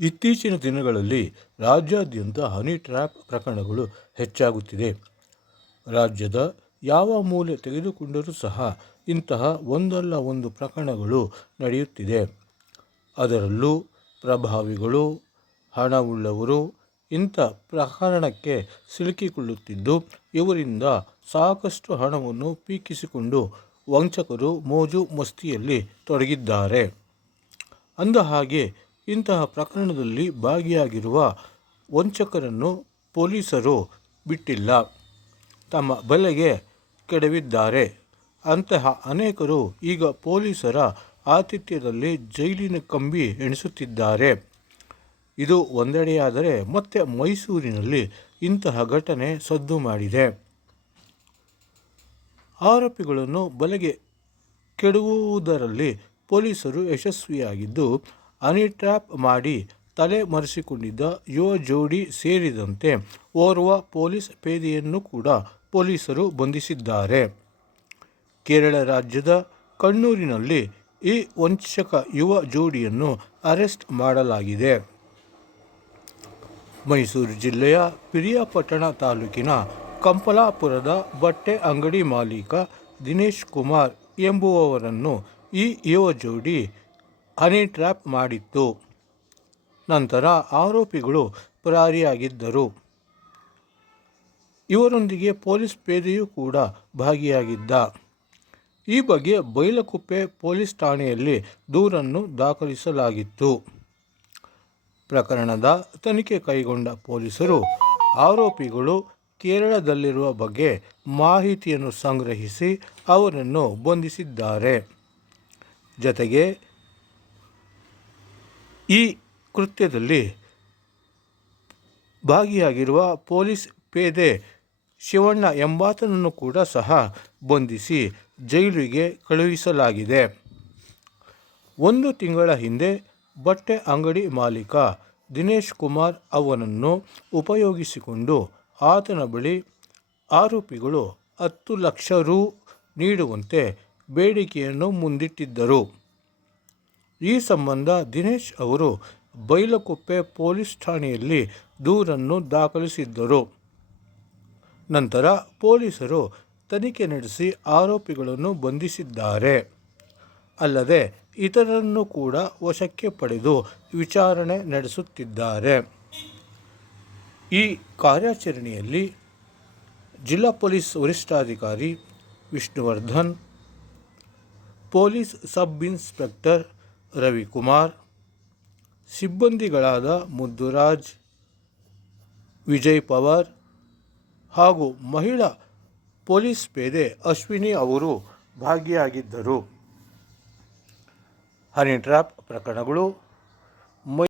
ಇತ್ತೀಚಿನ ದಿನಗಳಲ್ಲಿ ರಾಜ್ಯಾದ್ಯಂತ ಹನಿ ಟ್ರ್ಯಾಪ್ ಪ್ರಕರಣಗಳು ಹೆಚ್ಚಾಗುತ್ತಿದೆ. ರಾಜ್ಯದ ಯಾವ ಮೂಲೆ ತೆಗೆದುಕೊಂಡರೂ ಸಹ ಇಂತಹ ಒಂದಲ್ಲ ಒಂದು ಪ್ರಕರಣಗಳು ನಡೆಯುತ್ತಿದೆ. ಅದರಲ್ಲೂ ಪ್ರಭಾವಿಗಳು, ಹಣವುಳ್ಳವರು ಇಂಥ ಪ್ರಕರಣಕ್ಕೆ ಸಿಲುಕಿಕೊಳ್ಳುತ್ತಿದ್ದು, ಇವರಿಂದ ಸಾಕಷ್ಟು ಹಣವನ್ನು ಪೀಕಿಸಿಕೊಂಡು ವಂಚಕರು ಮೋಜು ಮಸ್ತಿಯಲ್ಲಿ ತೊಡಗಿದ್ದಾರೆ. ಅಂದಹಾಗೆ, ಇಂತಹ ಪ್ರಕರಣದಲ್ಲಿ ಭಾಗಿಯಾಗಿರುವ ವಂಚಕರನ್ನು ಪೊಲೀಸರು ಬಿಟ್ಟಿಲ್ಲ. ತಮ್ಮ ಬಲೆಗೆ ಕೆಡವಿದ್ದಾರೆ. ಅಂತಹ ಅನೇಕರು ಈಗ ಪೊಲೀಸರ ಆತಿಥ್ಯದಲ್ಲಿ ಜೈಲಿನ ಕಂಬಿ ಎಣಿಸುತ್ತಿದ್ದಾರೆ. ಇದು ಒಂದೆಡೆಯಾದರೆ ಮತ್ತೆ ಮೈಸೂರಿನಲ್ಲಿ ಇಂತಹ ಘಟನೆ ಸದ್ದು ಮಾಡಿದೆ. ಆರೋಪಿಗಳನ್ನು ಬಲೆಗೆ ಕೆಡುವುದರಲ್ಲಿ ಪೊಲೀಸರು ಯಶಸ್ವಿಯಾಗಿದ್ದು, ಹನಿ ಟ್ರ್ಯಾಪ್ ಮಾಡಿ ತಲೆ ಮರೆಸಿಕೊಂಡಿದ್ದ ಯುವ ಜೋಡಿ ಸೇರಿದಂತೆ ಓರ್ವ ಪೊಲೀಸ್ ಪೇದೆಯನ್ನು ಕೂಡ ಪೊಲೀಸರು ಬಂಧಿಸಿದ್ದಾರೆ. ಕೇರಳ ರಾಜ್ಯದ ಕಣ್ಣೂರಿನಲ್ಲಿ ಈ ವಂಚಕ ಯುವ ಜೋಡಿಯನ್ನು ಅರೆಸ್ಟ್ ಮಾಡಲಾಗಿದೆ. ಮೈಸೂರು ಜಿಲ್ಲೆಯ ಪಿರಿಯಾಪಟ್ಟಣ ತಾಲೂಕಿನ ಕಂಪಲಾಪುರದ ಬಟ್ಟೆ ಅಂಗಡಿ ಮಾಲೀಕ ದಿನೇಶ್ ಕುಮಾರ್ ಎಂಬುವವರನ್ನು ಈ ಯುವ ಜೋಡಿ ಹನಿ ಟ್ರ್ಯಾಪ್ ಮಾಡಿತ್ತು. ನಂತರ ಆರೋಪಿಗಳು ಪರಾರಿಯಾಗಿದ್ದರು. ಇವರೊಂದಿಗೆ ಪೊಲೀಸ್ ಪೇದೆಯೂ ಕೂಡ ಭಾಗಿಯಾಗಿದ್ದ. ಈ ಬಗ್ಗೆ ಬೈಲಕುಪ್ಪೆ ಪೊಲೀಸ್ ಠಾಣೆಯಲ್ಲಿ ದೂರನ್ನು ದಾಖಲಿಸಲಾಗಿತ್ತು. ಪ್ರಕರಣದ ತನಿಖೆ ಕೈಗೊಂಡ ಪೊಲೀಸರು ಆರೋಪಿಗಳು ಕೇರಳದಲ್ಲಿರುವ ಬಗ್ಗೆ ಮಾಹಿತಿಯನ್ನು ಸಂಗ್ರಹಿಸಿ ಅವರನ್ನು ಬಂಧಿಸಿದ್ದಾರೆ. ಜತೆಗೆ ಈ ಕೃತ್ಯದಲ್ಲಿ ಭಾಗಿಯಾಗಿರುವ ಪೊಲೀಸ್ ಪೇದೆ ಶಿವಣ್ಣ ಎಂಬಾತನನ್ನು ಕೂಡ ಸಹ ಬಂಧಿಸಿ ಜೈಲಿಗೆ ಕಳುಹಿಸಲಾಗಿದೆ. ಒಂದು ತಿಂಗಳ ಹಿಂದೆ ಬಟ್ಟೆ ಅಂಗಡಿ ಮಾಲೀಕ ದಿನೇಶ್ ಕುಮಾರ್ ಅವನನ್ನು ಉಪಯೋಗಿಸಿಕೊಂಡು ಆತನ ಬಳಿ ಆರೋಪಿಗಳು ಹತ್ತು ಲಕ್ಷ ರೂ. ನೀಡುವಂತೆ ಬೇಡಿಕೆಯನ್ನು ಮುಂದಿಟ್ಟಿದ್ದರು. ಈ ಸಂಬಂಧ ದಿನೇಶ್ ಅವರು ಬೈಲಕುಪ್ಪೆ ಪೊಲೀಸ್ ಠಾಣೆಯಲ್ಲಿ ದೂರನ್ನು ದಾಖಲಿಸಿದ್ದರು. ನಂತರ ಪೊಲೀಸರು ತನಿಖೆ ನಡೆಸಿ ಆರೋಪಿಗಳನ್ನು ಬಂಧಿಸಿದ್ದಾರೆ. ಅಲ್ಲದೆ ಇತರರನ್ನು ಕೂಡ ವಶಕ್ಕೆ ಪಡೆದು ವಿಚಾರಣೆ ನಡೆಸುತ್ತಿದ್ದಾರೆ. ಈ ಕಾರ್ಯಾಚರಣೆಯಲ್ಲಿ ಜಿಲ್ಲಾ ಪೊಲೀಸ್ ವರಿಷ್ಠಾಧಿಕಾರಿ Vishnuvardhan, police sub inspector Ravikumar, ಸಿಬ್ಬಂದಿಗಳಾದ Mudduraj, Vijay Pawar ಹಾಗೂ ಮಹಿಳಾ ಪೊಲೀಸ್ ಪೇದೆ ಅಶ್ವಿನಿ ಅವರು ಭಾಗಿಯಾಗಿದ್ದರು. ಹನಿ ಟ್ರ್ಯಾಪ್ ಪ್ರಕರಣಗಳು